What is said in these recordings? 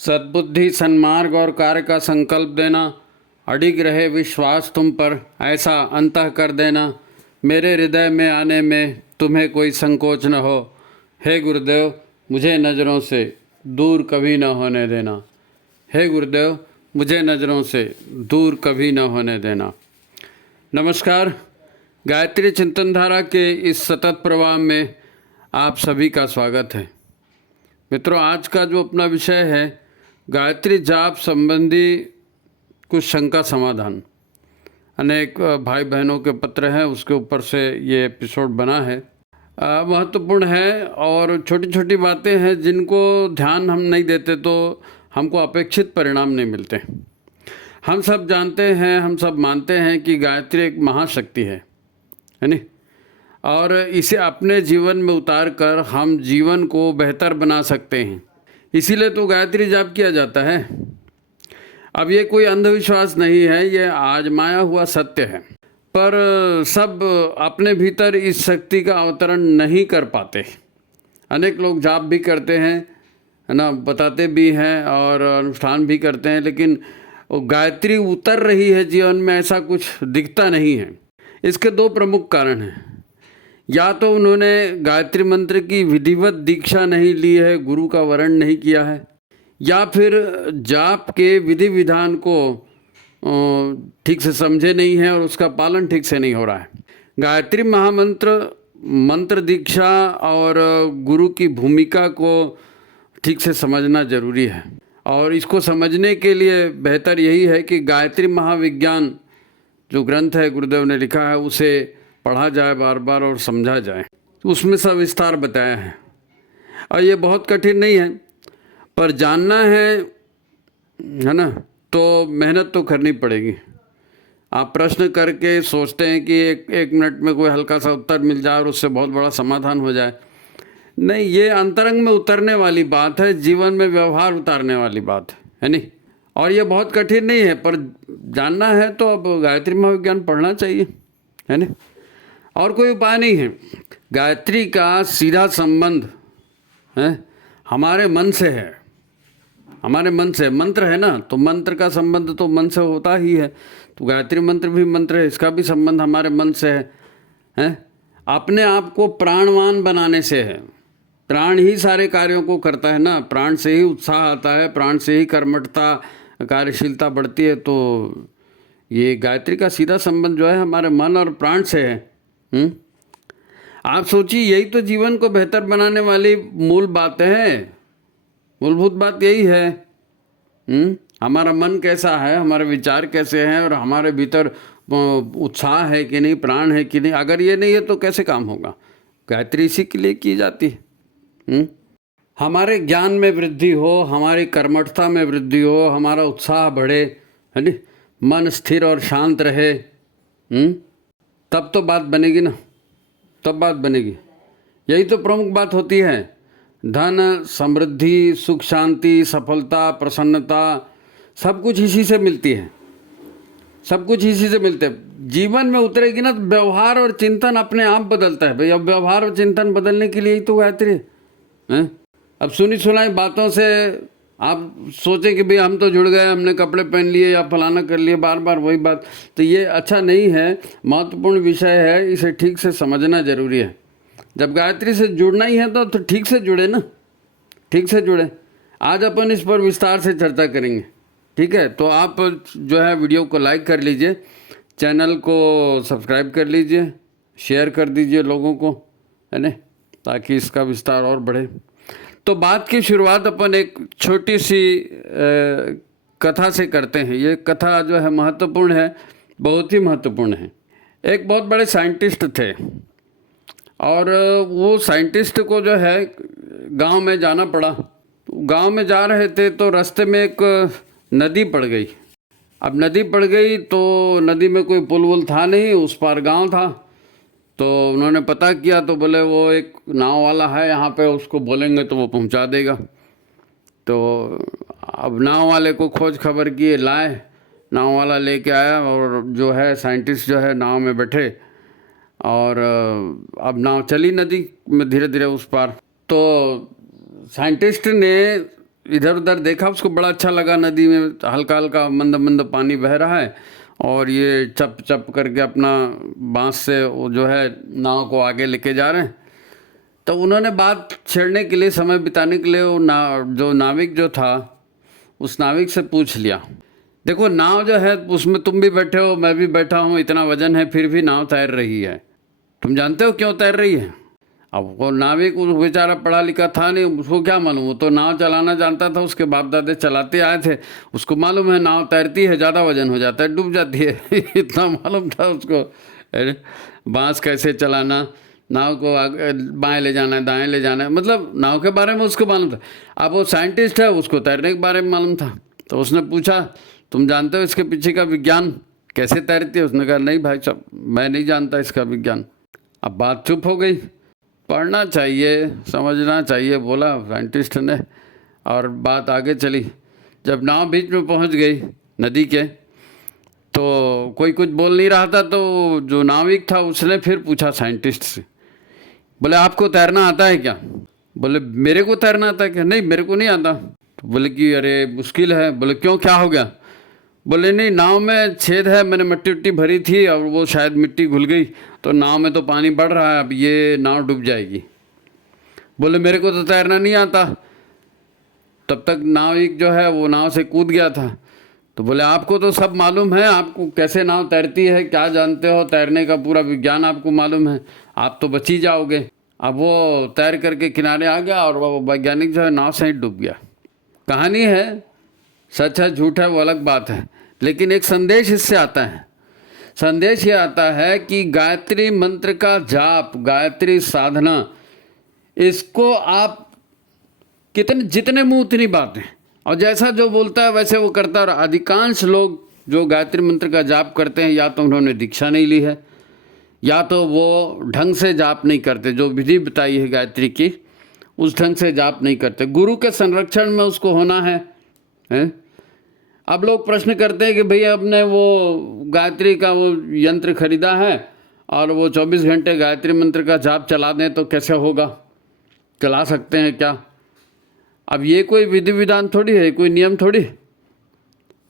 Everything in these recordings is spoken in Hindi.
सद्बुद्धि, सन्मार्ग और कार्य का संकल्प देना, अडिग रहे विश्वास तुम पर, ऐसा अंतः कर देना, मेरे हृदय में आने में तुम्हें कोई संकोच न हो। हे गुरुदेव, मुझे नज़रों से दूर कभी न होने देना। हे गुरुदेव, मुझे नज़रों से दूर कभी न होने देना। नमस्कार, गायत्री चिंतन धारा के इस सतत प्रवाह में आप सभी का स्वागत है। मित्रों, आज का जो अपना विषय है गायत्री जाप संबंधी कुछ शंका समाधान। अनेक भाई बहनों के पत्र हैं, उसके ऊपर से ये एपिसोड बना है। महत्वपूर्ण है और छोटी छोटी बातें हैं जिनको ध्यान हम नहीं देते तो हमको अपेक्षित परिणाम नहीं मिलते। हम सब जानते हैं, हम सब मानते हैं कि गायत्री एक महाशक्ति है नहीं, और इसे अपने जीवन में उतार कर हम जीवन को बेहतर बना सकते हैं। इसीलिए तो गायत्री जाप किया जाता है। अब ये कोई अंधविश्वास नहीं है, ये आजमाया हुआ सत्य है। पर सब अपने भीतर इस शक्ति का अवतरण नहीं कर पाते। अनेक लोग जाप भी करते हैं, है ना, बताते भी हैं और अनुष्ठान भी करते हैं, लेकिन गायत्री उतर रही है जीवन में ऐसा कुछ दिखता नहीं है। इसके दो प्रमुख कारण हैं। या तो उन्होंने गायत्री मंत्र की विधिवत दीक्षा नहीं ली है, गुरु का वर्ण नहीं किया है, या फिर जाप के विधि विधान को ठीक से समझे नहीं है और उसका पालन ठीक से नहीं हो रहा है। गायत्री महामंत्र, मंत्र दीक्षा और गुरु की भूमिका को ठीक से समझना जरूरी है। और इसको समझने के लिए बेहतर यही है कि गायत्री महाविज्ञान जो ग्रंथ है गुरुदेव ने लिखा है उसे पढ़ा जाए बार बार और समझा जाए। उसमें सविस्तार बताया है और ये बहुत कठिन नहीं है, पर जानना है ना, तो मेहनत तो करनी पड़ेगी। आप प्रश्न करके सोचते हैं कि एक मिनट में कोई हल्का सा उत्तर मिल जाए और उससे बहुत बड़ा समाधान हो जाए। नहीं, ये अंतरंग में उतरने वाली बात है, जीवन में व्यवहार उतारने वाली बात है नहीं। और ये बहुत कठिन नहीं है, पर जानना है तो अब गायत्री महाविज्ञान पढ़ना चाहिए, है नहीं। और कोई उपाय नहीं है। गायत्री का सीधा संबंध है हमारे मन से है, हमारे मन से। मंत्र है ना, तो मंत्र का संबंध तो मन से होता ही है। तो गायत्री मंत्र भी मंत्र है, इसका भी संबंध हमारे मन से है? अपने आप को प्राणवान बनाने से है। प्राण ही सारे कार्यों को करता है ना, प्राण से ही उत्साह आता है, प्राण से ही कर्मठता, कार्यशीलता बढ़ती है। तो ये गायत्री का सीधा संबंध जो है हमारे मन और प्राण से है। आप सोचिए, यही तो जीवन को बेहतर बनाने वाली मूल बातें हैं, मूलभूत बात यही है। हमारा मन कैसा है, हमारे विचार कैसे हैं और हमारे भीतर उत्साह है कि नहीं, प्राण है कि नहीं। अगर ये नहीं है तो कैसे काम होगा। गायत्री इसी के लिए की जाती है। हमारे ज्ञान में वृद्धि हो, हमारी कर्मठता में वृद्धि हो, हमारा उत्साह बढ़े, है नी, मन स्थिर और शांत रहे, तब तो बात बनेगी ना, तब बात बनेगी। यही तो प्रमुख बात होती है। धन, समृद्धि, सुख, शांति, सफलता, प्रसन्नता, सब कुछ इसी से मिलती है, सब कुछ इसी से मिलते हैं। जीवन में उतरेगी ना तो व्यवहार और चिंतन अपने आप बदलता है। भाई, अब व्यवहार और चिंतन बदलने के लिए ही तो गायत्री है। अब सुनी सुनाई बातों से आप सोचें कि भाई हम तो जुड़ गए, हमने कपड़े पहन लिए या फलाना कर लिए, बार बार वही बात, तो ये अच्छा नहीं है। महत्वपूर्ण विषय है, इसे ठीक से समझना जरूरी है। जब गायत्री से जुड़ना ही है तो ठीक से जुड़े ना, ठीक से जुड़े। आज अपन इस पर विस्तार से चर्चा करेंगे, ठीक है। तो आप जो है वीडियो को लाइक कर लीजिए, चैनल को सब्सक्राइब कर लीजिए, शेयर कर दीजिए लोगों को, है ना, ताकि इसका विस्तार और बढ़े। तो बात की शुरुआत अपन एक छोटी सी कथा से करते हैं। ये कथा जो है महत्वपूर्ण है, बहुत ही महत्वपूर्ण है। एक बहुत बड़े साइंटिस्ट थे और वो साइंटिस्ट को जो है गांव में जाना पड़ा। गांव में जा रहे थे तो रास्ते में एक नदी पड़ गई। अब नदी पड़ गई तो नदी में कोई पुल वुल था नहीं, उस पार गांव था। तो उन्होंने पता किया तो बोले वो एक नाव वाला है यहाँ पे, उसको बोलेंगे तो वो पहुँचा देगा। तो अब नाव वाले को खोज खबर किए, लाए, नाव वाला लेके आया और जो है साइंटिस्ट जो है नाव में बैठे और अब नाव चली नदी में धीरे धीरे उस पार। तो साइंटिस्ट ने इधर उधर देखा, उसको बड़ा अच्छा लगा। नदी में हल्का हल्का मंद मंद पानी बह रहा है और ये चप चप करके अपना बांस से वो जो है नाव को आगे लेके जा रहे हैं। तो उन्होंने बात छेड़ने के लिए, समय बिताने के लिए, वो जो नाविक जो था उस नाविक से पूछ लिया, देखो नाव जो है उसमें तुम भी बैठे हो, मैं भी बैठा हूँ, इतना वजन है, फिर भी नाव तैर रही है, तुम जानते हो क्यों तैर रही है? अब वो नाविक उस बेचारा पढ़ा लिखा था नहीं, उसको क्या मालूम, वो तो नाव चलाना जानता था, उसके बाप दादे चलाते आए थे, उसको मालूम है नाव तैरती है, ज़्यादा वजन हो जाता है, डूब जाती है इतना मालूम था उसको। बांस कैसे चलाना, नाव को आगे बाएँ ले जाना है, दाएँ ले जाना है, मतलब नाव के बारे में उसको मालूम था। अब वो साइंटिस्ट है, उसको तैरने के बारे में मालूम था। तो उसने पूछा, तुम जानते हो इसके पीछे का विज्ञान, कैसे तैरती है? उसने कहा नहीं भाई साहब, मैं नहीं जानता इसका विज्ञान। अब बात चुप हो गई। पढ़ना चाहिए, समझना चाहिए, बोला साइंटिस्ट ने, और बात आगे चली। जब नाव बीच में पहुंच गई नदी के, तो कोई कुछ बोल नहीं रहा था, तो जो नाविक था उसने फिर पूछा साइंटिस्ट से, बोले आपको तैरना आता है क्या? बोले मेरे को तैरना आता है क्या? नहीं मेरे को नहीं आता। तो बोले कि अरे मुश्किल है। बोले क्यों, क्या हो गया? बोले नहीं, नाव में छेद है, मैंने मिट्टी उट्टी भरी थी और वो शायद मिट्टी घुल गई, तो नाव में तो पानी बढ़ रहा है, अब ये नाव डूब जाएगी। बोले मेरे को तो तैरना नहीं आता। तब तक नाविक जो है वो नाव से कूद गया था। तो बोले आपको तो सब मालूम है, आपको कैसे नाव तैरती है, क्या जानते हो, तैरने का पूरा विज्ञान आपको मालूम है, आप तो बच ही जाओगे। अब वो तैर करके किनारे आ गया और वो वैज्ञानिक जो है नाव से ही डूब गया। कहानी है, सच है झूठ है वो अलग बात है, लेकिन एक संदेश इससे आता है। संदेश ये आता है कि गायत्री मंत्र का जाप, गायत्री साधना, इसको आप जितने मुंह उतनी बातें, और जैसा जो बोलता है वैसे वो करता है। और अधिकांश लोग जो गायत्री मंत्र का जाप करते हैं, या तो उन्होंने दीक्षा नहीं ली है, या तो वो ढंग से जाप नहीं करते, जो विधि बताई है गायत्री की उस ढंग से जाप नहीं करते। गुरु के संरक्षण में उसको होना है। अब लोग प्रश्न करते हैं कि भैया अपने वो गायत्री का वो यंत्र खरीदा है और वो 24 घंटे गायत्री मंत्र का जाप चला दें तो कैसे होगा, चला सकते हैं क्या? अब ये कोई विधि विधान थोड़ी है, कोई नियम थोड़ी।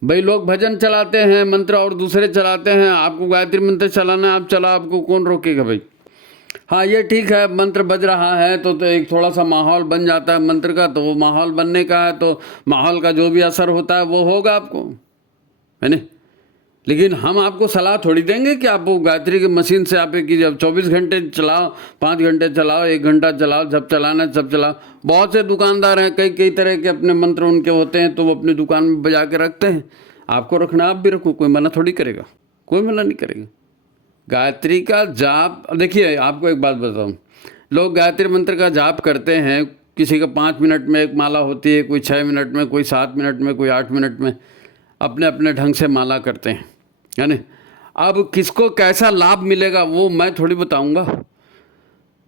भाई लोग भजन चलाते हैं, मंत्र और दूसरे चलाते हैं, आपको गायत्री मंत्र चलाना है, आप चला, आपको कौन रोकेगा भाई? हाँ ये ठीक है, मंत्र बज रहा है तो एक थोड़ा सा माहौल बन जाता है मंत्र का, तो वो माहौल बनने का है, तो माहौल का जो भी असर होता है वो होगा आपको, है नहीं? लेकिन हम आपको सलाह थोड़ी देंगे कि आप वो गायत्री की मशीन से आप कीजिए, अब 24 घंटे चलाओ, 5 घंटे चलाओ, 1 घंटा चलाओ, जब चलाना है सब चलाओ। बहुत से दुकानदार हैं, कई तरह के अपने मंत्र उनके होते हैं, तो वो अपनी दुकान में बजा के रखते हैं। आपको रखना आप भी रखो, कोई मना थोड़ी करेगा, कोई मना नहीं करेगा। गायत्री का जाप, देखिए आपको एक बात बताऊं, लोग गायत्री मंत्र का जाप करते हैं, किसी का 5 मिनट में एक माला होती है, कोई 6 मिनट में, कोई 7 मिनट में, कोई 8 मिनट में, अपने अपने ढंग से माला करते हैं, है ना? अब किसको कैसा लाभ मिलेगा वो मैं थोड़ी बताऊंगा,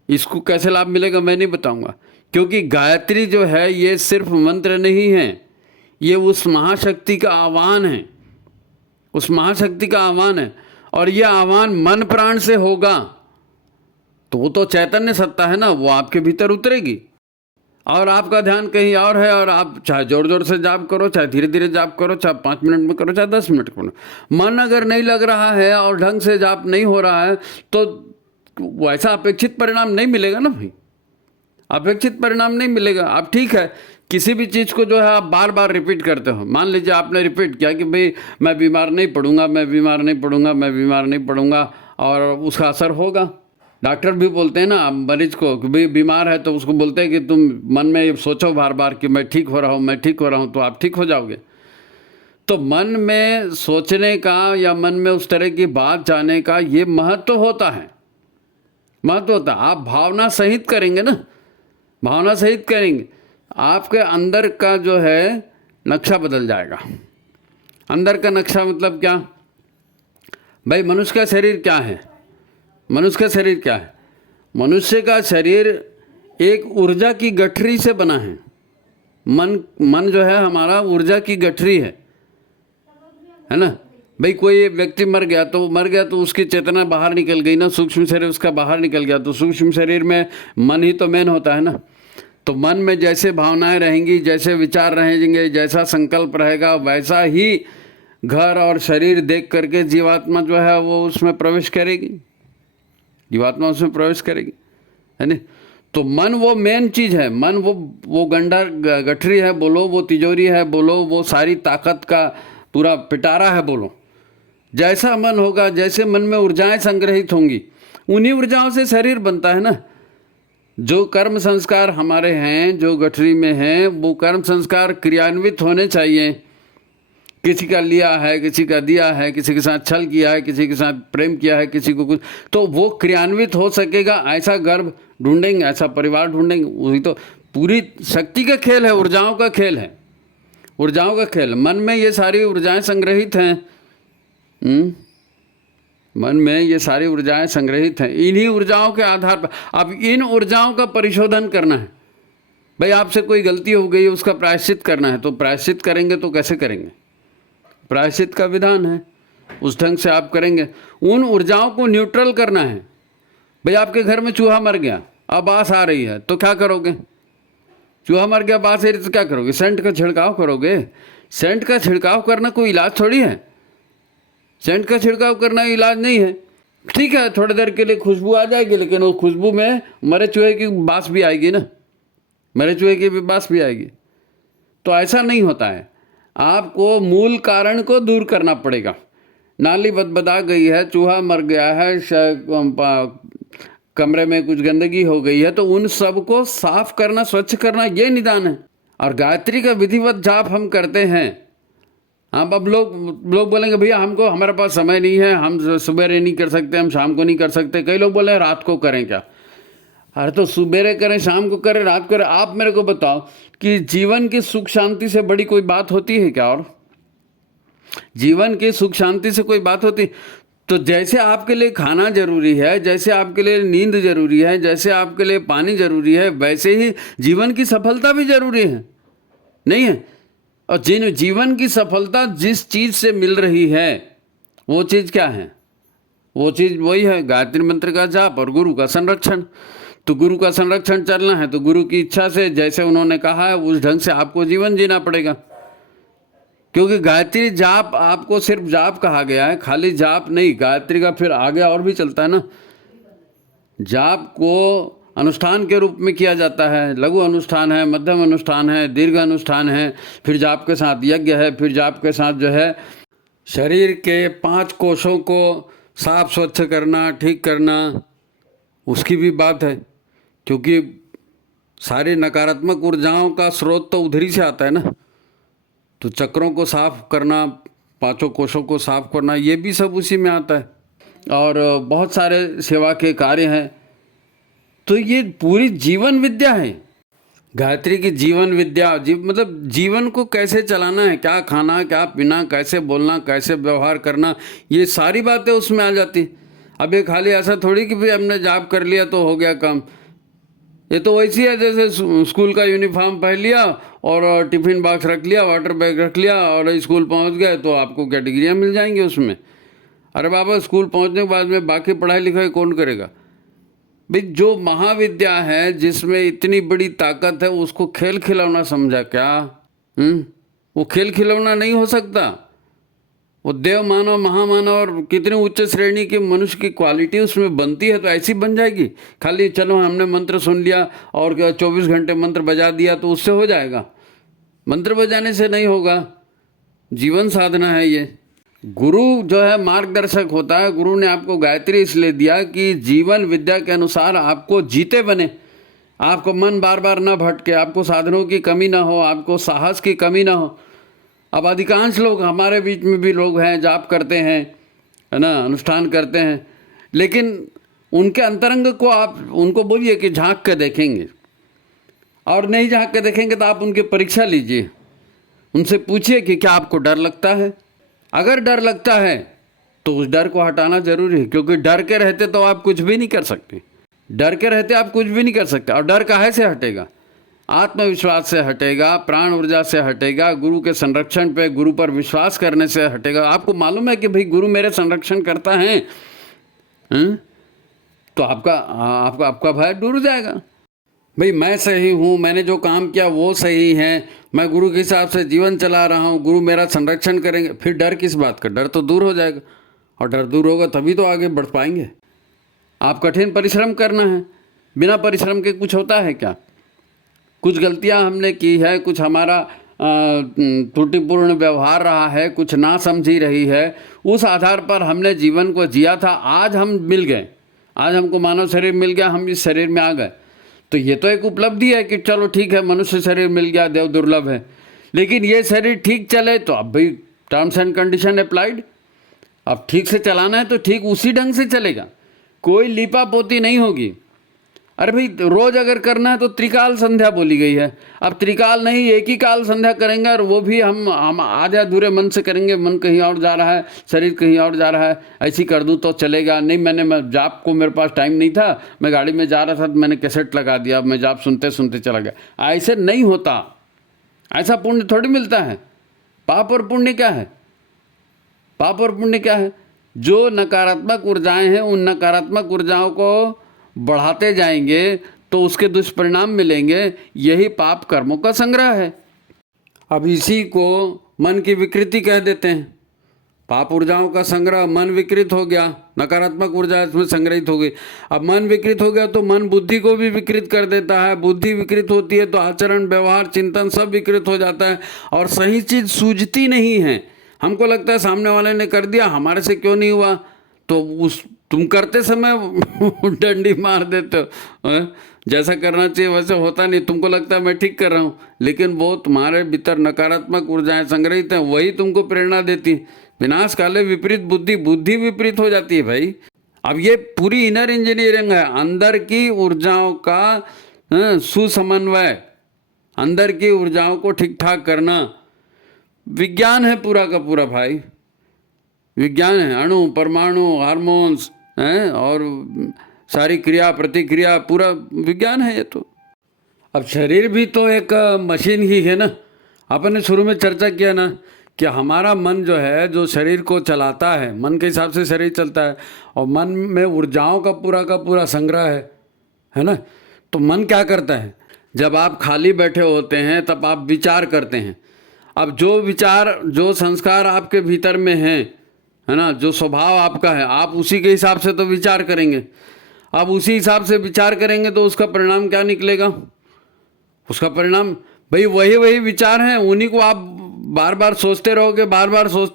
इसको कैसे लाभ मिलेगा मैं नहीं बताऊंगा, क्योंकि गायत्री जो है ये सिर्फ मंत्र नहीं है, ये उस महाशक्ति का आह्वान है, उस महाशक्ति का आह्वान है। और यह आह्वान मन प्राण से होगा तो वो तो चैतन्य सत्ता है ना, वो आपके भीतर उतरेगी। और आपका ध्यान कहीं और है, और आप चाहे जोर जोर से जाप करो, चाहे धीरे धीरे जाप करो, चाहे 5 मिनट में करो, चाहे 10 मिनट करो, मन अगर नहीं लग रहा है और ढंग से जाप नहीं हो रहा है तो वैसा अपेक्षित परिणाम नहीं मिलेगा ना भाई, अपेक्षित परिणाम नहीं मिलेगा। अब ठीक है, किसी भी चीज़ को जो है आप बार बार रिपीट करते हो, मान लीजिए आपने रिपीट किया कि भाई मैं बीमार नहीं पड़ूंगा, मैं बीमार नहीं पड़ूंगा, मैं बीमार नहीं पड़ूंगा, और उसका असर होगा। डॉक्टर भी बोलते हैं ना मरीज को कि भाई बीमार है, तो उसको बोलते हैं कि तुम मन में ये सोचो बार बार कि मैं ठीक हो रहा हूँ, मैं ठीक हो रहा हूँ, तो आप ठीक हो जाओगे। तो मन में सोचने का या मन में उस तरह की बात जाने का ये महत्व होता है, महत्व होता है। आप भावना सहित करेंगे ना, भावना सहित करेंगे, आपके अंदर का जो है नक्शा बदल जाएगा। अंदर का नक्शा मतलब क्या भाई? मनुष्य का शरीर क्या है? मनुष्य का शरीर क्या है? मनुष्य का शरीर एक ऊर्जा की गठरी से बना है। मन जो है हमारा ऊर्जा की गठरी है ना भाई? कोई व्यक्ति मर गया तो उसकी चेतना बाहर निकल गई ना, सूक्ष्म शरीर उसका बाहर निकल गया, तो सूक्ष्म शरीर में मन ही तो मेन होता है ना। तो मन में जैसे भावनाएं रहेंगी, जैसे विचार रहेंगे, जैसा संकल्प रहेगा, वैसा ही घर और शरीर देख करके जीवात्मा जो है वो उसमें प्रवेश करेगी, जीवात्मा उसमें प्रवेश करेगी, है नहीं। तो मन वो मेन चीज़ है। मन वो गठरी है बोलो, वो तिजोरी है बोलो, वो सारी ताकत का पूरा पिटारा है बोलो। जैसा मन होगा, जैसे मन में ऊर्जाएं संग्रहित होंगी, उन्हीं ऊर्जाओं से शरीर बनता है ना। जो कर्म संस्कार हमारे हैं, जो गठरी में हैं, वो कर्म संस्कार क्रियान्वित होने चाहिए। किसी का लिया है, किसी का दिया है, किसी के साथ छल किया है, किसी के साथ प्रेम किया है, किसी को कुछ, तो वो क्रियान्वित हो सकेगा। ऐसा गर्भ ढूंढेंगे, ऐसा परिवार ढूंढेंगे। वही तो पूरी शक्ति का खेल है, ऊर्जाओं का खेल है, ऊर्जाओं का खेल। मन में ये सारी ऊर्जाएं संग्रहित हैं, मन में ये सारी ऊर्जाएं संग्रहित हैं। इन्हीं ऊर्जाओं के आधार पर अब इन ऊर्जाओं का परिशोधन करना है। भाई आपसे कोई गलती हो गई, उसका प्रायश्चित करना है, तो प्रायश्चित करेंगे तो कैसे करेंगे? प्रायश्चित का विधान है, उस ढंग से आप करेंगे। उन ऊर्जाओं को न्यूट्रल करना है। भाई आपके घर में चूहा मर गया, अब बास आ रही है, तो क्या करोगे? चूहा मर गया, बास आ रही तो क्या करोगे? सेंट का छिड़काव करोगे? सेंट का छिड़काव करना कोई इलाज थोड़ी है। सेंट का छिड़काव करना इलाज नहीं है। ठीक है, थोड़ी देर के लिए खुशबू आ जाएगी, लेकिन उस खुशबू में मरे चूहे की बास भी आएगी ना, मरे चूहे की भी बास भी आएगी। तो ऐसा नहीं होता है। आपको मूल कारण को दूर करना पड़ेगा। नाली बदबदा गई है, चूहा मर गया है, कमरे में कुछ गंदगी हो गई है, तो उन सब को साफ करना, स्वच्छ करना, ये निदान है। और गायत्री का विधिवत जाप हम करते हैं। अब लोग बोलेंगे भैया हमको, हमारे पास समय नहीं है, हम सुबह नहीं कर सकते, हम शाम को नहीं कर सकते। कई लोग बोले रात को करें क्या? अरे तो सुबह करें, शाम को करें, रात करें। आप मेरे को बताओ कि जीवन की सुख शांति से बड़ी कोई बात होती है क्या? और जीवन की सुख शांति से कोई बात होती? तो जैसे आपके लिए खाना जरूरी है, जैसे आपके लिए नींद जरूरी है, जैसे आपके लिए पानी जरूरी है, वैसे ही जीवन की सफलता भी जरूरी है, नहीं है? और जीवन की सफलता जिस चीज़ से मिल रही है, वो चीज़ क्या है? वो चीज़ वही है, गायत्री मंत्र का जाप और गुरु का संरक्षण। तो गुरु का संरक्षण चलना है तो गुरु की इच्छा से, जैसे उन्होंने कहा है उस ढंग से आपको जीवन जीना पड़ेगा। क्योंकि गायत्री जाप आपको सिर्फ जाप कहा गया है, खाली जाप नहीं। गायत्री का फिर आगे और भी चलता है ना। जाप को अनुष्ठान के रूप में किया जाता है। लघु अनुष्ठान है, मध्यम अनुष्ठान है, दीर्घ अनुष्ठान है, फिर जाप के साथ यज्ञ है, फिर जाप के साथ जो है शरीर के 5 कोशों को साफ स्वच्छ करना, ठीक करना, उसकी भी बात है। क्योंकि सारी नकारात्मक ऊर्जाओं का स्रोत तो उधर ही से आता है ना। तो चक्रों को साफ करना, 5 कोशों को साफ करना, ये भी सब उसी में आता है। और बहुत सारे सेवा के कार्य हैं। तो ये पूरी जीवन विद्या है गायत्री की। जीवन विद्या मतलब जीवन को कैसे चलाना है, क्या खाना, क्या पीना, कैसे बोलना, कैसे व्यवहार करना, ये सारी बातें उसमें आ जाती। अब ये खाली ऐसा थोड़ी कि भाई हमने जाप कर लिया तो हो गया काम। ये तो वैसी है जैसे स्कूल का यूनिफॉर्म पहन लिया और टिफिन बॉक्स रख लिया, वाटर बैग रख लिया और स्कूल पहुंच गए तो आपको क्या डिग्रियां मिल जाएंगी उसमें? अरे बाबा, स्कूल पहुंचने के बाद में बाकी पढ़ाई लिखाई कौन करेगा? भाई जो महाविद्या है, जिसमें इतनी बड़ी ताकत है, उसको खेल खिलौना समझा क्या? वो खेल खिलौना नहीं हो सकता। वो देव मानव, महामानव और कितनी उच्च श्रेणी की मनुष्य की क्वालिटी उसमें बनती है, तो ऐसी बन जाएगी। खाली चलो हमने मंत्र सुन लिया और 24 घंटे मंत्र बजा दिया तो उससे हो जाएगा? मंत्र बजाने से नहीं होगा। जीवन साधना है ये। गुरु जो है मार्गदर्शक होता है। गुरु ने आपको गायत्री इसलिए दिया कि जीवन विद्या के अनुसार आपको जीते बने, आपको मन बार बार ना भटके, आपको साधनों की कमी ना हो, आपको साहस की कमी ना हो। अब अधिकांश लोग, हमारे बीच में भी लोग हैं, जाप करते हैं, है ना, अनुष्ठान करते हैं, लेकिन उनके अंतरंग को आप उनको बोलिए कि झांक के देखेंगे, और नहीं झांक के देखेंगे तो आप उनकी परीक्षा लीजिए। उनसे पूछिए कि क्या आपको डर लगता है। अगर डर लगता है तो उस डर को हटाना जरूरी है, क्योंकि डर के रहते तो आप कुछ भी नहीं कर सकते। डर के रहते आप कुछ भी नहीं कर सकते। और डर काहे से हटेगा? आत्मविश्वास से हटेगा, प्राण ऊर्जा से हटेगा, गुरु के संरक्षण पे, गुरु पर विश्वास करने से हटेगा। आपको मालूम है कि भाई गुरु मेरे संरक्षण करता है, तो आपका भय दूर जाएगा। भाई मैं सही हूँ, मैंने जो काम किया वो सही है, मैं गुरु के हिसाब से जीवन चला रहा हूँ, गुरु मेरा संरक्षण करेंगे, फिर डर किस बात का? डर तो दूर हो जाएगा, और डर दूर होगा तभी तो आगे बढ़ पाएंगे। आप कठिन परिश्रम करना है, बिना परिश्रम के कुछ होता है क्या? कुछ गलतियां हमने की है, कुछ हमारा त्रुटिपूर्ण व्यवहार रहा है, कुछ ना समझी रही है, उस आधार पर हमने जीवन को जिया था, आज हम मिल गए, आज हमको मानव शरीर मिल गया, हम इस शरीर में आ गए, तो ये तो एक उपलब्धि है कि चलो ठीक है मनुष्य शरीर मिल गया, देव दुर्लभ है। लेकिन ये शरीर ठीक चले तो अब भाई टर्म्स एंड कंडीशन अप्लाइड, अब ठीक से चलाना है तो ठीक उसी ढंग से चलेगा, कोई लीपा पोती नहीं होगी। अरे भाई रोज अगर करना है तो त्रिकाल संध्या बोली गई है, अब त्रिकाल नहीं एक ही काल संध्या करेंगे, और वो भी हम आधे अधूरे मन से करेंगे, मन कहीं और जा रहा है, शरीर कहीं और जा रहा है, ऐसी कर दूं तो चलेगा नहीं, मैं जाप को मेरे पास टाइम नहीं था, मैं गाड़ी में जा रहा था तो मैंने कैसेट लगा दिया, मैं जाप सुनते सुनते चला गया। ऐसे नहीं होता, ऐसा पुण्य थोड़ी मिलता है। पाप और पुण्य क्या है? पाप और पुण्य क्या है? जो नकारात्मक ऊर्जाएं हैं उन नकारात्मक ऊर्जाओं को बढ़ाते जाएंगे तो उसके दुष्परिणाम मिलेंगे, यही पाप कर्मों का संग्रह है। अब इसी को मन की विकृति कह देते हैं। पाप ऊर्जाओं का संग्रह, मन विकृत हो गया, नकारात्मक ऊर्जा इसमें संग्रहित हो गई। अब मन विकृत हो गया तो मन बुद्धि को भी विकृत कर देता है, बुद्धि विकृत होती है तो आचरण व्यवहार चिंतन सब विकृत हो जाता है, और सही चीज़ सूझती नहीं है। हमको लगता है सामने वाले ने कर दिया, हमारे से क्यों नहीं हुआ, तो तुम करते समय डंडी मार देते हो, जैसा करना चाहिए वैसे होता नहीं, तुमको लगता है मैं ठीक कर रहा हूँ, लेकिन वो तुम्हारे भीतर नकारात्मक ऊर्जाएं संग्रहित हैं, वही तुमको प्रेरणा देती। विनाश काले विपरीत बुद्धि, बुद्धि विपरीत हो जाती है भाई। अब ये पूरी इनर इंजीनियरिंग है, अंदर की ऊर्जाओं का सुसमन्वय, अंदर की ऊर्जाओं को ठीक ठाक करना विज्ञान है पूरा का पूरा भाई, विज्ञान है। अणु परमाणु हार्मोन्स हैं और सारी क्रिया प्रतिक्रिया पूरा विज्ञान है ये तो। अब शरीर भी तो एक मशीन ही है ना। अपन ने शुरू में चर्चा किया ना कि हमारा मन जो है, जो शरीर को चलाता है, मन के हिसाब से शरीर चलता है, और मन में ऊर्जाओं का पूरा संग्रह है ना। तो मन क्या करता है, जब आप खाली बैठे होते हैं तब आप विचार करते हैं। अब जो विचार जो संस्कार आपके भीतर में हैं, है ना, जो स्वभाव आपका है, आप उसी के हिसाब से तो विचार करेंगे। आप उसी हिसाब से विचार करेंगे तो उसका परिणाम क्या निकलेगा? उसका परिणाम भाई वही विचार हैं, उन्हीं को आप बार बार सोचते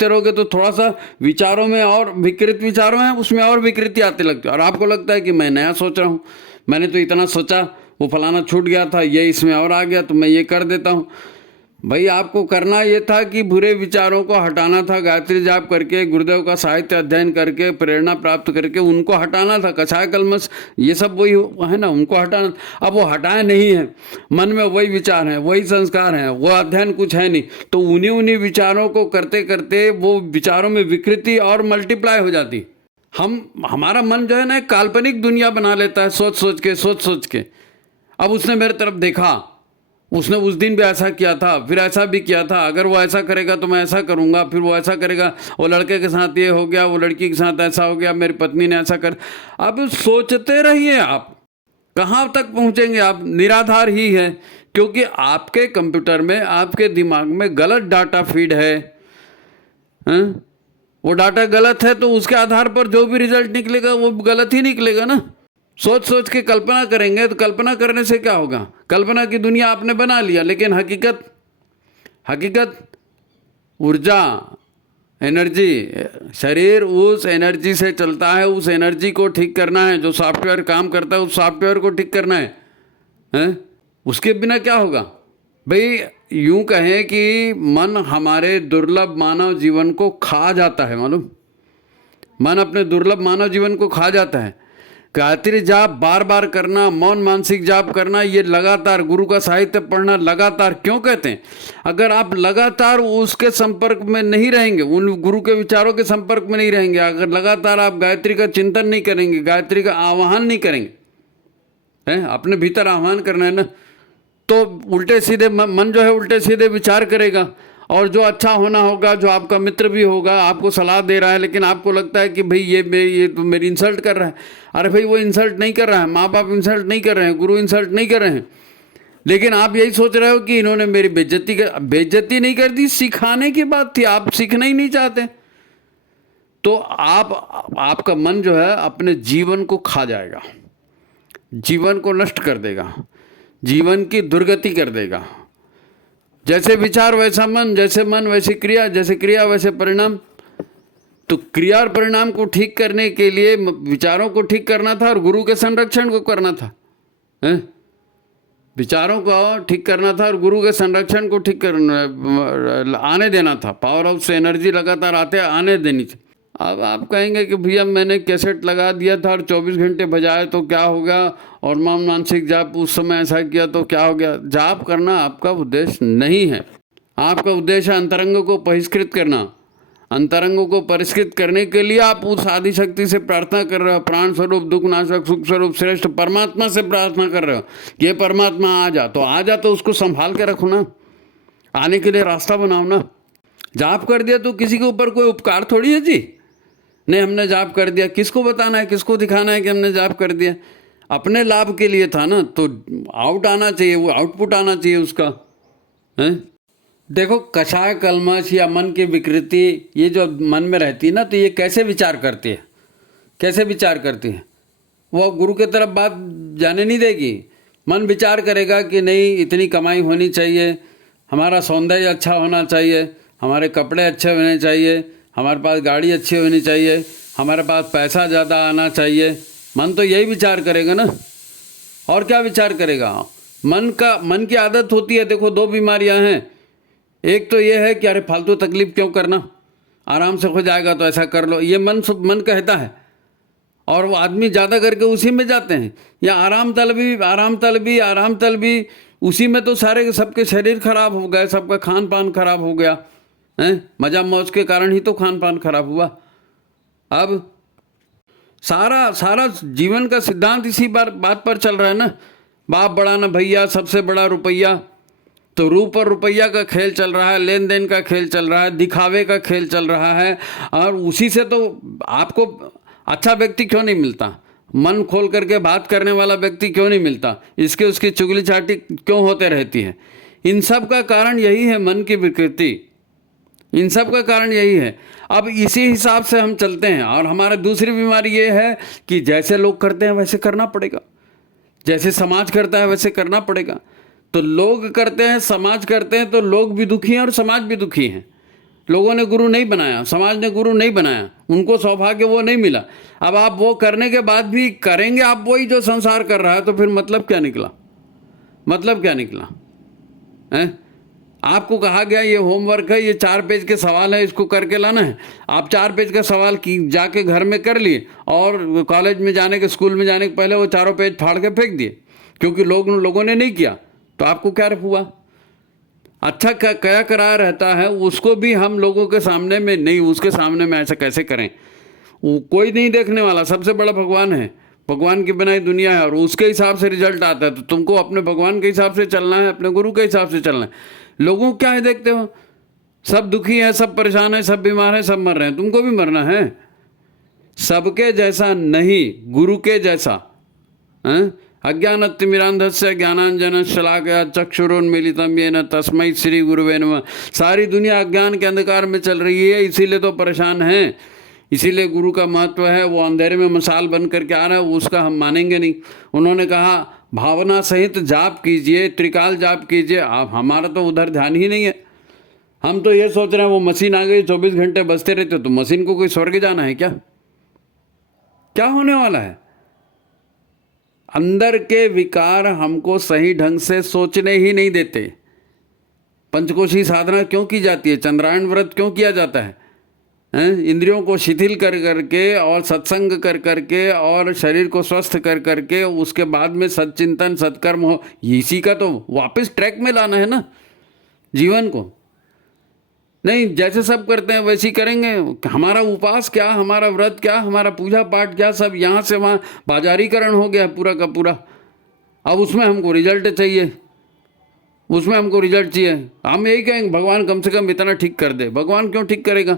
रहोगे तो थोड़ा सा विचारों में और विकृत विचारों हैं उसमें और विकृति आते लगती है, और आपको लगता है कि मैं नया सोच रहा हूँ, मैंने तो इतना सोचा, वो फलाना छूट गया था, ये इसमें और आ गया तो मैं ये कर देता हूँ। भाई आपको करना ये था कि बुरे विचारों को हटाना था, गायत्री जाप करके, गुरुदेव का साहित्य अध्ययन करके, प्रेरणा प्राप्त करके उनको हटाना था। कछाय कलमश ये सब वही है ना, उनको हटाना। अब वो हटाए नहीं है, मन में वही विचार हैं, वही संस्कार हैं, वो अध्ययन कुछ है नहीं, तो उन्हीं विचारों को करते करते वो विचारों में विकृति और मल्टीप्लाई हो जाती। हमारा मन जो है ना एक काल्पनिक दुनिया बना लेता है सोच सोच के। अब उसने मेरे तरफ देखा, उसने उस दिन भी ऐसा किया था, फिर ऐसा भी किया था, अगर वो ऐसा करेगा तो मैं ऐसा करूँगा, फिर वो ऐसा करेगा, वो लड़के के साथ ये हो गया, वो लड़की के साथ ऐसा हो गया, मेरी पत्नी ने ऐसा कर। अब सोचते रहिए, आप कहाँ तक पहुँचेंगे? आप निराधार ही है, क्योंकि आपके कंप्यूटर में, आपके दिमाग में गलत डाटा फीड है, वो डाटा गलत है तो उसके आधार पर जो भी रिजल्ट निकलेगा वो गलत ही निकलेगा ना। सोच के कल्पना करेंगे तो कल्पना करने से क्या होगा? कल्पना की दुनिया आपने बना लिया, लेकिन हकीकत ऊर्जा, एनर्जी, शरीर उस एनर्जी से चलता है, उस एनर्जी को ठीक करना है। जो सॉफ्टवेयर काम करता है उस सॉफ्टवेयर को ठीक करना है? उसके बिना क्या होगा भाई? यूं कहें कि मन हमारे दुर्लभ मानव जीवन को खा जाता है, मालूम? मन अपने दुर्लभ मानव जीवन को खा जाता है। गायत्री जाप बार बार करना, मौन मानसिक जाप करना, ये लगातार गुरु का साहित्य पढ़ना लगातार। क्यों कहते हैं? अगर आप लगातार उसके संपर्क में नहीं रहेंगे, उन गुरु के विचारों के संपर्क में नहीं रहेंगे, अगर लगातार आप गायत्री का चिंतन नहीं करेंगे, गायत्री का आह्वान नहीं करेंगे, है अपने भीतर आह्वान करना है ना, तो उल्टे सीधे मन जो है उल्टे सीधे विचार करेगा, और जो अच्छा होना होगा, जो आपका मित्र भी होगा, आपको सलाह दे रहा है, लेकिन आपको लगता है कि भाई ये तो मेरी इंसल्ट कर रहा है। अरे भाई वो इंसल्ट नहीं कर रहा है, माँ बाप इंसल्ट नहीं कर रहे हैं, गुरु इंसल्ट नहीं कर रहे हैं, लेकिन आप यही सोच रहे हो कि इन्होंने मेरी बेइज्जती नहीं कर दी, सिखाने की बात थी, आप सीखना ही नहीं चाहते। तो आपका मन जो है अपने जीवन को खा जाएगा, जीवन को नष्ट कर देगा, जीवन की दुर्गति कर देगा। जैसे विचार वैसा मन, जैसे मन वैसी क्रिया, जैसे क्रिया वैसे परिणाम। तो क्रिया और परिणाम को ठीक करने के लिए विचारों को ठीक करना था और गुरु के संरक्षण को करना था, हैं? विचारों को ठीक करना था और गुरु के संरक्षण को ठीक करना, आने देना था। पावर हाउस से एनर्जी लगातार आने देनी थी। अब आप कहेंगे कि भैया मैंने कैसेट लगा दिया था और 24 घंटे बजाए तो क्या हो गया, और मानसिक जाप उस समय ऐसा किया तो क्या हो गया। जाप करना आपका उद्देश्य नहीं है, आपका उद्देश्य है अंतरंग को बहिष्कृत करना। अंतरंगों को परिष्कृत करने के लिए आप उस आदि शक्ति से प्रार्थना कर रहे हो, प्राण स्वरूप, दुख नाशक, सुख स्वरूप, श्रेष्ठ परमात्मा से प्रार्थना कर रहे हो, ये परमात्मा आ जा। तो आ जा तो उसको संभाल के रखो ना, आने के लिए रास्ता बनाओ ना। जाप कर दिया तो किसी के ऊपर कोई उपकार थोड़ी है जी। नहीं, हमने जाप कर दिया, किसको बताना है, किसको दिखाना है कि हमने जाप कर दिया? अपने लाभ के लिए था ना, तो आउट आना चाहिए, वो आउटपुट आना चाहिए उसका, है। देखो, कषाय कल्मश या मन की विकृति ये जो मन में रहती है ना, तो ये कैसे विचार करती है, कैसे विचार करती है? वो गुरु की तरफ बात जाने नहीं देगी। मन विचार करेगा कि नहीं, इतनी कमाई होनी चाहिए, हमारा सौंदर्य अच्छा होना चाहिए, हमारे कपड़े अच्छे होने चाहिए, हमारे पास गाड़ी अच्छी होनी चाहिए, हमारे पास पैसा ज़्यादा आना चाहिए। मन तो यही विचार करेगा ना, और क्या विचार करेगा? मन की आदत होती है। देखो, दो बीमारियां हैं। एक तो ये है कि अरे फालतू तकलीफ क्यों करना, आराम से हो जाएगा तो ऐसा कर लो, ये मन कहता है, और वो आदमी ज़्यादा करके उसी में जाते हैं। या आराम तलबी, उसी में तो सारे सबके शरीर खराब हो गए, सबका खान पान खराब हो गया है। मजा मौज के कारण ही तो खान पान खराब हुआ। अब सारा जीवन का सिद्धांत इसी बात पर चल रहा है ना, बाप बड़ा ना भैया, सबसे बड़ा रुपया। तो रूप और रुपया का खेल चल रहा है, लेन देन का खेल चल रहा है, दिखावे का खेल चल रहा है, और उसी से तो आपको अच्छा व्यक्ति क्यों नहीं मिलता, मन खोल करके बात करने वाला व्यक्ति क्यों नहीं मिलता, इसके उसकी चुगली चाटी क्यों होते रहती है? इन सब का कारण यही है, मन की विकृति। इन सब का कारण यही है। अब इसी हिसाब से हम चलते हैं। और हमारा दूसरी बीमारी ये है कि जैसे लोग करते हैं वैसे करना पड़ेगा, जैसे समाज करता है वैसे करना पड़ेगा। तो लोग करते हैं, समाज करते हैं, तो लोग भी दुखी हैं और समाज भी दुखी हैं। लोगों ने गुरु नहीं बनाया, समाज ने गुरु नहीं बनाया, उनको सौभाग्य वो नहीं मिला। अब आप वो करने के बाद भी करेंगे आप वही जो संसार कर रहा है, तो फिर मतलब क्या निकला? मतलब क्या निकला है? आपको कहा गया ये होमवर्क है, ये 4 पेज के सवाल है, इसको करके लाना है। आप 4 पेज का सवाल की जाके घर में कर लिए, और कॉलेज में जाने के, स्कूल में जाने के पहले वो 4 पेज फाड़ के फेंक दिए, क्योंकि लोगों ने नहीं किया। तो आपको क्या हुआ? अच्छा क्या कराया रहता है, उसको भी हम लोगों के सामने में नहीं, उसके सामने में ऐसा कैसे करें? वो कोई नहीं देखने वाला, सबसे बड़ा भगवान है, भगवान की बनाई दुनिया है, और उसके हिसाब से रिजल्ट आता है। तो तुमको अपने भगवान के हिसाब से चलना है, अपने गुरु के हिसाब से चलना है। लोगों क्या है देखते हो, सब दुखी है, सब परेशान है, सब बीमार है, सब मर रहे हैं, तुमको भी मरना है। सबके जैसा नहीं, गुरु के जैसा। अज्ञानतिमिरान्धस्य ज्ञानांजन शलाकया चक्षुरुन्मीलितं येन तस्मै श्री गुरुवे नमः। सारी दुनिया अज्ञान के अंधकार में चल रही है, इसीलिए तो परेशान है, इसीलिए गुरु का महत्व है। वो अंधेरे में मशाल बन करके आ रहा है, उसका हम मानेंगे नहीं। उन्होंने कहा भावना सहित जाप कीजिए, त्रिकाल जाप कीजिए। आप, हमारा तो उधर ध्यान ही नहीं है। हम तो ये सोच रहे हैं वो मशीन आ गई, 24 घंटे बजते रहते, तो मशीन को कोई स्वर्ग जाना है क्या? क्या होने वाला है? अंदर के विकार हमको सही ढंग से सोचने ही नहीं देते। पंचकोशी साधना क्यों की जाती है? चंद्रायण व्रत क्यों किया जाता है? इंद्रियों को शिथिल कर करके और सत्संग कर करके और शरीर को स्वस्थ कर करके उसके बाद में सच्चिंतन सत्कर्म हो, इसी का तो वापस ट्रैक में लाना है ना जीवन को। नहीं, जैसे सब करते हैं वैसे ही करेंगे। हमारा उपास क्या, हमारा व्रत क्या, हमारा पूजा पाठ क्या, सब यहाँ से वहाँ बाजारीकरण हो गया पूरा का पूरा। अब उसमें हमको रिजल्ट चाहिए। उसमें हमको रिजल्ट चाहिए। हम यही कहेंगे भगवान कम से कम इतना ठीक कर दे। भगवान क्यों ठीक करेगा,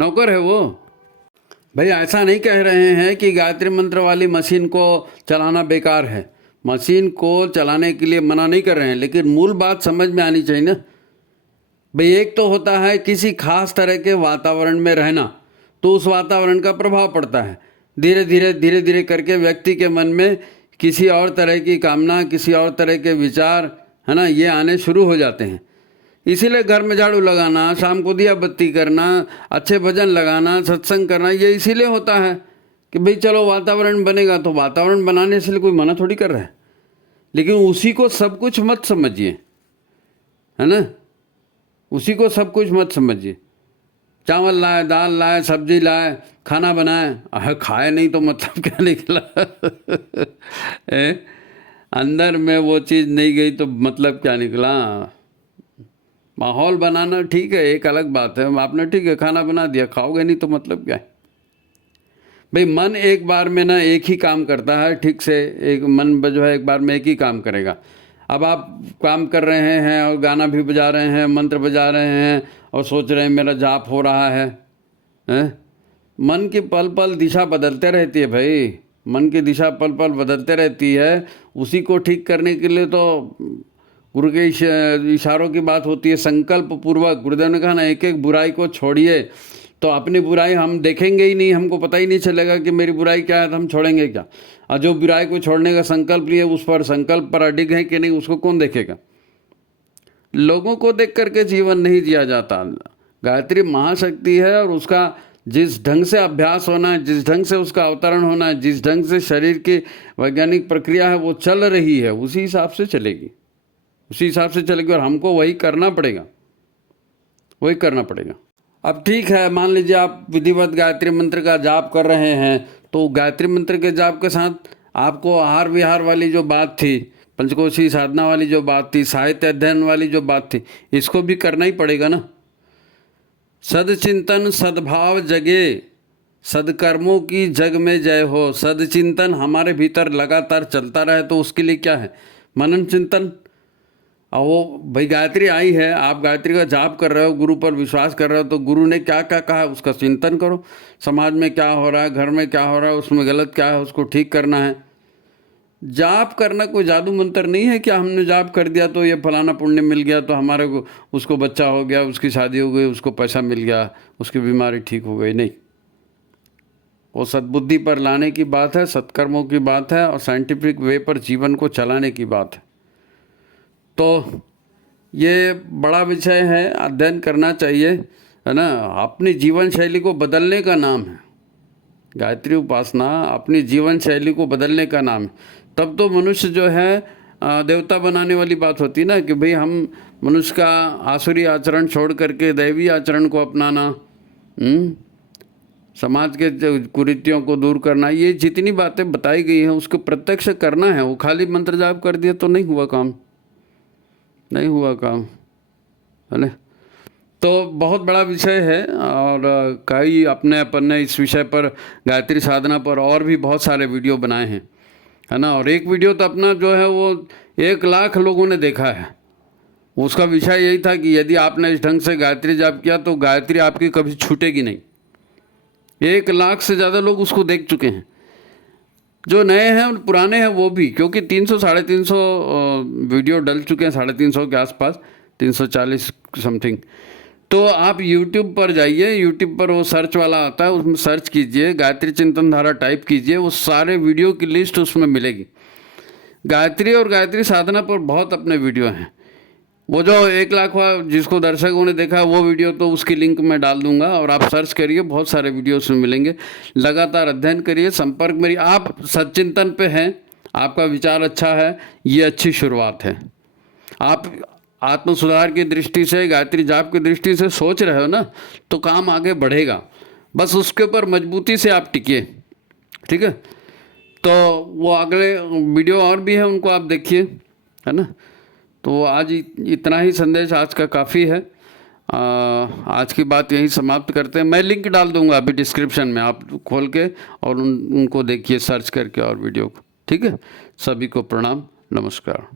नौकर है वो। भाई ऐसा नहीं कह रहे हैं कि गायत्री मंत्र वाली मशीन को चलाना बेकार है, मशीन को चलाने के लिए मना नहीं कर रहे हैं, लेकिन मूल बात समझ में आनी चाहिए ना भाई। एक तो होता है किसी खास तरह के वातावरण में रहना, तो उस वातावरण का प्रभाव पड़ता है। धीरे धीरे करके व्यक्ति के मन में किसी और तरह की कामना, किसी और तरह के विचार, है ना, ये आने शुरू हो जाते हैं। इसीलिए घर में झाड़ू लगाना, शाम को दिया बत्ती करना, अच्छे भजन लगाना, सत्संग करना, ये इसीलिए होता है कि भाई चलो वातावरण बनेगा। तो वातावरण बनाने से कोई मना थोड़ी कर रहा है, लेकिन उसी को सब कुछ मत समझिए, है ना, उसी को सब कुछ मत समझिए। चावल लाए, दाल लाए, सब्जी लाए, खाना बनाए, खाए नहीं तो मतलब क्या निकला अंदर में वो चीज़ नहीं गई तो मतलब क्या निकला। माहौल बनाना ठीक है, एक अलग बात है। आपने ठीक है खाना बना दिया, खाओगे नहीं तो मतलब क्या है। भाई मन एक बार में ना एक ही काम करता है ठीक से, एक मन जो है एक बार में एक ही काम करेगा। अब आप काम कर रहे हैं और गाना भी बजा रहे हैं, मंत्र बजा रहे हैं और सोच रहे हैं मेरा जाप हो रहा है, मन की पल पल दिशा बदलते रहती है भाई, मन की दिशा पल पल बदलते रहती है। उसी को ठीक करने के लिए तो गुरु के इशारों की बात होती है। संकल्प पूर्वक, गुरुदेव ने कहा ना, एक एक बुराई को छोड़िए, तो अपनी बुराई हम देखेंगे ही नहीं, हमको पता ही नहीं चलेगा कि मेरी बुराई क्या है, तो हम छोड़ेंगे क्या। और जो बुराई को छोड़ने का संकल्प लिए, उस पर संकल्प पर अडिग है कि नहीं, उसको कौन देखेगा। लोगों को देख करके जीवन नहीं जिया जाता। गायत्री महाशक्ति है और उसका जिस ढंग से अभ्यास होना है, जिस ढंग से उसका अवतरण होना है, जिस ढंग से शरीर की वैज्ञानिक प्रक्रिया है वो चल रही है, उसी हिसाब से चलेगी, उसी हिसाब से चलेगी और हमको वही करना पड़ेगा, वही करना पड़ेगा। अब ठीक है, मान लीजिए आप विधिवत गायत्री मंत्र का जाप कर रहे हैं, तो गायत्री मंत्र के जाप के साथ आपको आहार विहार वाली जो बात थी, पंचकोशी साधना वाली जो बात थी, साहित्य अध्ययन वाली जो बात थी, इसको भी करना ही पड़ेगा ना। सदचिंतन सद्भाव जगे, सदकर्मों की जग में जय हो। सदचिंतन हमारे भीतर लगातार चलता रहे, तो उसके लिए क्या है, मनन चिंतन। और वो भाई गायत्री आई है, आप गायत्री का जाप कर रहे हो, गुरु पर विश्वास कर रहे हो, तो गुरु ने क्या क्या कहा है उसका चिंतन करो। समाज में क्या हो रहा है, घर में क्या हो रहा है, उसमें गलत क्या है, उसको ठीक करना है। जाप करना कोई जादू मंत्र नहीं है कि हमने जाप कर दिया तो ये फलाना पुण्य मिल गया, तो हमारे को उसको बच्चा हो गया, उसकी शादी हो गई, उसको पैसा मिल गया, उसकी बीमारी ठीक हो गई। नहीं, वो सद्बुद्धि पर लाने की बात है, सत्कर्मों की बात है और साइंटिफिक वे पर जीवन को चलाने की बात है। तो ये बड़ा विषय है, अध्ययन करना चाहिए, है ना। अपनी जीवन शैली को बदलने का नाम है गायत्री उपासना, अपनी जीवन शैली को बदलने का नाम है। तब तो मनुष्य जो है देवता बनाने वाली बात होती है ना, कि भाई हम मनुष्य का आसुरी आचरण छोड़ करके दैवी आचरण को अपनाना, समाज के कुरीतियों को दूर करना, ये जितनी बातें बताई गई हैं उसको प्रत्यक्ष करना है। वो खाली मंत्र जाप कर दिया तो नहीं हुआ काम, नहीं हुआ काम, है ना। तो बहुत बड़ा विषय है और कई अपने अपन ने इस विषय पर, गायत्री साधना पर और भी बहुत सारे वीडियो बनाए हैं, है ना। और एक वीडियो तो अपना जो है वो 1 लाख लोगों ने देखा है। उसका विषय यही था कि यदि आपने इस ढंग से गायत्री जाप किया तो गायत्री आपकी कभी छूटेगी नहीं। 1 लाख से ज़्यादा लोग उसको देख चुके हैं, जो नए हैं और पुराने हैं वो भी, क्योंकि 300 साढ़े 300 वीडियो डल चुके हैं, 350 के आसपास, 340 समथिंग। तो आप YouTube पर जाइए, YouTube पर वो सर्च वाला आता है, उसमें सर्च कीजिए, गायत्री चिंतन धारा टाइप कीजिए, वो सारे वीडियो की लिस्ट उसमें मिलेगी। गायत्री और गायत्री साधना पर बहुत अपने वीडियो हैं। वो जो 1 लाख जिसको दर्शकों ने देखा वो वीडियो, तो उसकी लिंक मैं डाल दूंगा और आप सर्च करिए, बहुत सारे वीडियो उसमें मिलेंगे। लगातार अध्ययन करिए, संपर्क मेरी, आप सच्चिंतन पे हैं, आपका विचार अच्छा है, ये अच्छी शुरुआत है। आप आत्म सुधार की दृष्टि से, गायत्री जाप की दृष्टि से सोच रहे हो ना, तो काम आगे बढ़ेगा। बस उसके ऊपर मजबूती से आप टिकिए, ठीक है। तो वो अगले वीडियो और भी है, उनको आप देखिए, है ना। तो आज इतना ही संदेश आज का काफ़ी है। आज की बात यहीं समाप्त करते हैं। मैं लिंक डाल दूंगा अभी डिस्क्रिप्शन में, आप खोल के और उनको देखिए सर्च करके और वीडियो को, ठीक है। सभी को प्रणाम, नमस्कार।